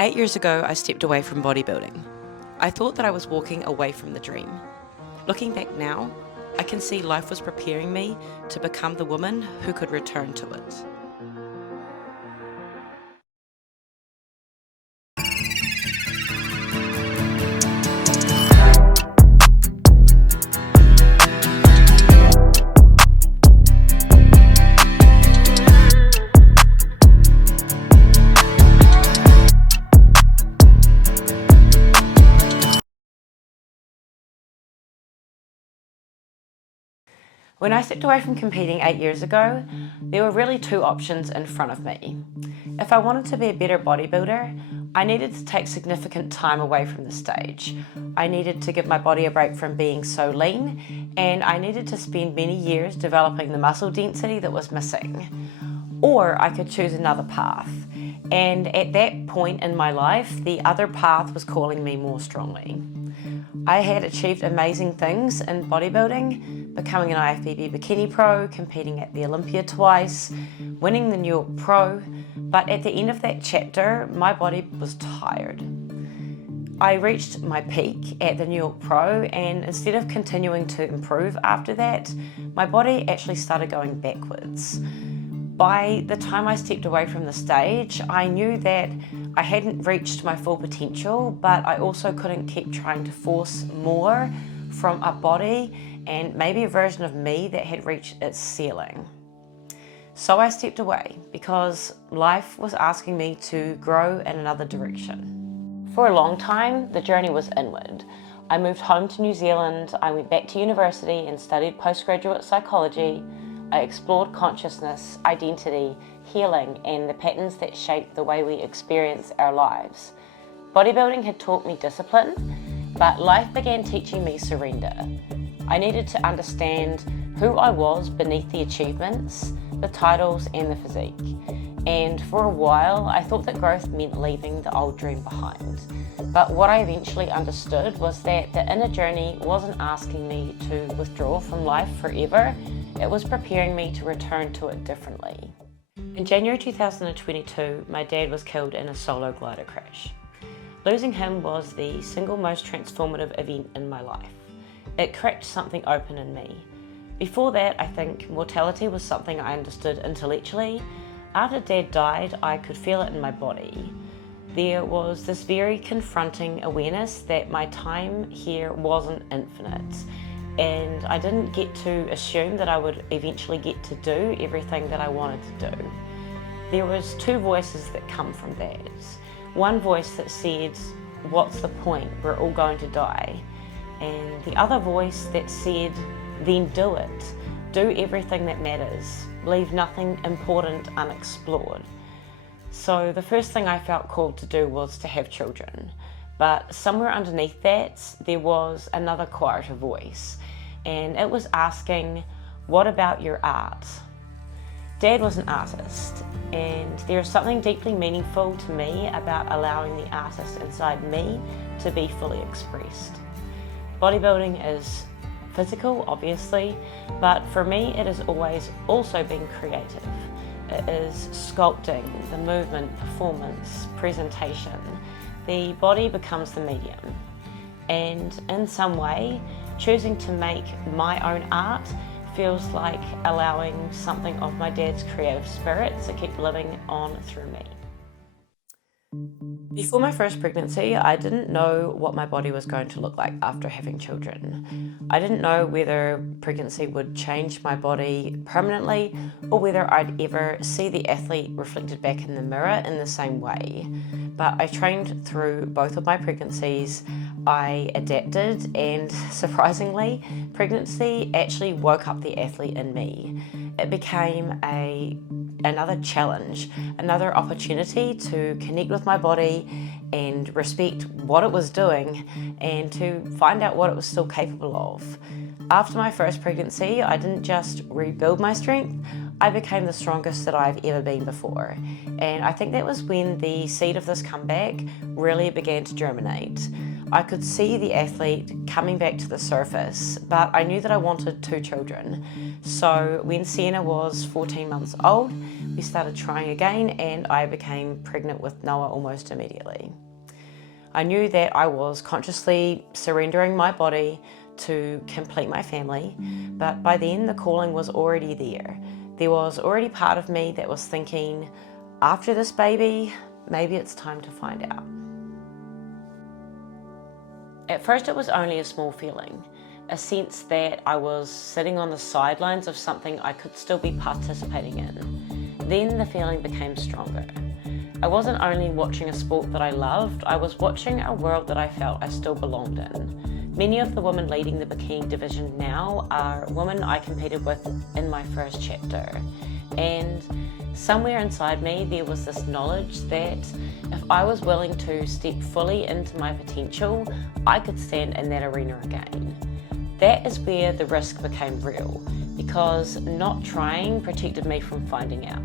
8 years ago, I stepped away from bodybuilding. I thought that I was walking away from the dream. Looking back now, I can see life was preparing me to become the woman who could return to it. When I stepped away from competing 8 years ago, there were really two options in front of me. If I wanted to be a better bodybuilder, I needed to take significant time away from the stage. I needed to give my body a break from being so lean, and I needed to spend many years developing the muscle density that was missing. Or I could choose another path. And at that point in my life, the other path was calling me more strongly. I had achieved amazing things in bodybuilding, becoming an IFBB Bikini Pro, competing at the Olympia twice, winning the New York Pro, but at the end of that chapter, my body was tired. I reached my peak at the New York Pro, and instead of continuing to improve after that, my body actually started going backwards. By the time I stepped away from the stage, I knew that I hadn't reached my full potential, but I also couldn't keep trying to force more from a body and maybe a version of me that had reached its ceiling. So I stepped away because life was asking me to grow in another direction. For a long time, the journey was inward. I moved home to New Zealand, I went back to university and studied postgraduate psychology. I explored consciousness, identity, healing, and the patterns that shape the way we experience our lives. Bodybuilding had taught me discipline, but life began teaching me surrender. I needed to understand who I was beneath the achievements, the titles, and the physique. And for a while, I thought that growth meant leaving the old dream behind. But what I eventually understood was that the inner journey wasn't asking me to withdraw from life forever. It was preparing me to return to it differently. In January 2022, my dad was killed in a solo glider crash. Losing him was the single most transformative event in my life. It cracked something open in me. Before that, I think mortality was something I understood intellectually. After Dad died, I could feel it in my body. There was this very confronting awareness that my time here wasn't infinite, and I didn't get to assume that I would eventually get to do everything that I wanted to do. There was two voices that come from that. One voice that said, "What's the point? We're all going to die." And the other voice that said, "Then do it. Do everything that matters. Leave nothing important unexplored." So the first thing I felt called to do was to have children. But somewhere underneath that, there was another quieter voice. And it was asking, what about your art? Dad was an artist, and there is something deeply meaningful to me about allowing the artist inside me to be fully expressed. Bodybuilding is physical, obviously, but for me it has always also been creative. It is sculpting, the movement, performance, presentation. The body becomes the medium. And in some way, choosing to make my own art feels like allowing something of my dad's creative spirit to keep living on through me. Before my first pregnancy, I didn't know what my body was going to look like after having children. I didn't know whether pregnancy would change my body permanently or whether I'd ever see the athlete reflected back in the mirror in the same way. But I trained through both of my pregnancies. I adapted, and surprisingly, pregnancy actually woke up the athlete in me. It became another challenge, another opportunity to connect with my body and respect what it was doing and to find out what it was still capable of. After my first pregnancy, I didn't just rebuild my strength, I became the strongest that I've ever been before. And I think that was when the seed of this comeback really began to germinate. I could see the athlete coming back to the surface, but I knew that I wanted 2 children. So when Sienna was 14 months old, we started trying again, and I became pregnant with Noah almost immediately. I knew that I was consciously surrendering my body to complete my family, but by then the calling was already there. There was already part of me that was thinking, after this baby, maybe it's time to find out. At first it was only a small feeling, a sense that I was sitting on the sidelines of something I could still be participating in. Then the feeling became stronger. I wasn't only watching a sport that I loved, I was watching a world that I felt I still belonged in. Many of the women leading the bikini division now are women I competed with in my first chapter. And somewhere inside me there was this knowledge that if I was willing to step fully into my potential, I could stand in that arena again. That is where the risk became real, because not trying protected me from finding out.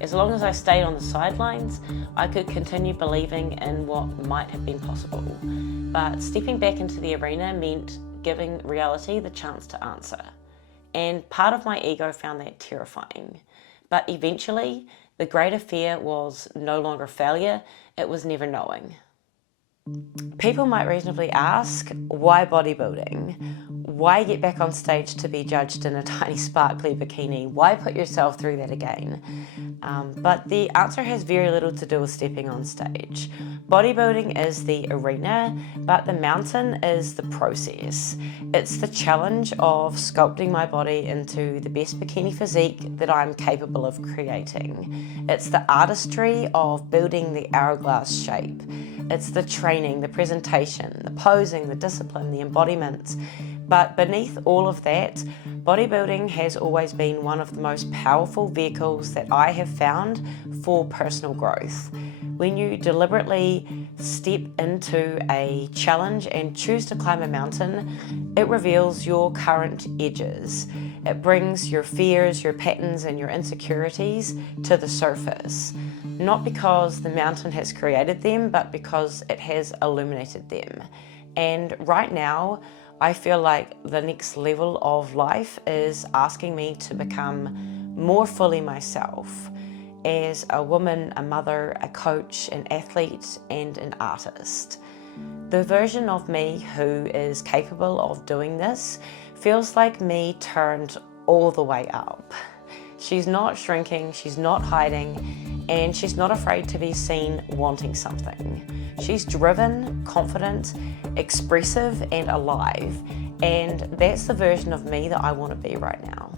As long as I stayed on the sidelines, I could continue believing in what might have been possible. But stepping back into the arena meant giving reality the chance to answer. And part of my ego found that terrifying. But eventually, the greater fear was no longer failure, it was never knowing. People might reasonably ask, why bodybuilding? Why get back on stage to be judged in a tiny sparkly bikini? Why put yourself through that again? But the answer has very little to do with stepping on stage. Bodybuilding is the arena, but the mountain is the process. It's the challenge of sculpting my body into the best bikini physique that I'm capable of creating. It's the artistry of building the hourglass shape. It's the training, the presentation, the posing, the discipline, the embodiment. But beneath all of that, bodybuilding has always been one of the most powerful vehicles that I have found for personal growth. When you deliberately step into a challenge and choose to climb a mountain, it reveals your current edges. It brings your fears, your patterns, and your insecurities to the surface. Not because the mountain has created them, but because it has illuminated them. And right now, I feel like the next level of life is asking me to become more fully myself as a woman, a mother, a coach, an athlete, and an artist. The version of me who is capable of doing this feels like me turned all the way up. She's not shrinking, she's not hiding, and she's not afraid to be seen wanting something. She's driven, confident, expressive, and alive, and that's the version of me that I want to be right now.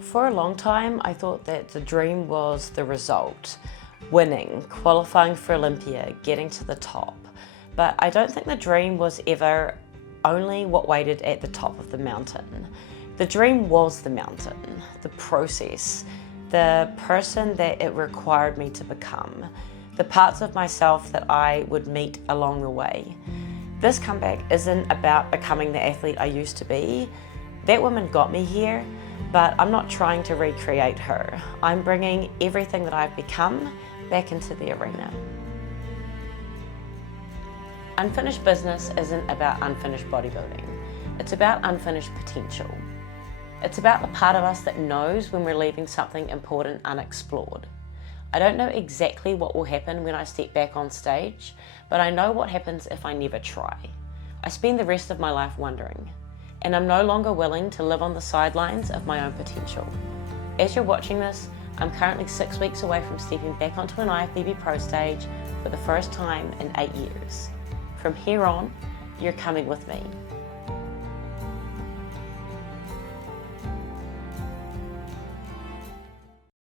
For a long time, I thought that the dream was the result. Winning, qualifying for Olympia, getting to the top. But I don't think the dream was ever only what waited at the top of the mountain. The dream was the mountain, the process, the person that it required me to become, the parts of myself that I would meet along the way. This comeback isn't about becoming the athlete I used to be. That woman got me here, but I'm not trying to recreate her. I'm bringing everything that I've become back into the arena. Unfinished business isn't about unfinished bodybuilding. It's about unfinished potential. It's about the part of us that knows when we're leaving something important unexplored. I don't know exactly what will happen when I step back on stage, but I know what happens if I never try. I spend the rest of my life wondering, and I'm no longer willing to live on the sidelines of my own potential. As you're watching this, I'm currently 6 weeks away from stepping back onto an IFBB Pro stage for the first time in 8 years. From here on, you're coming with me.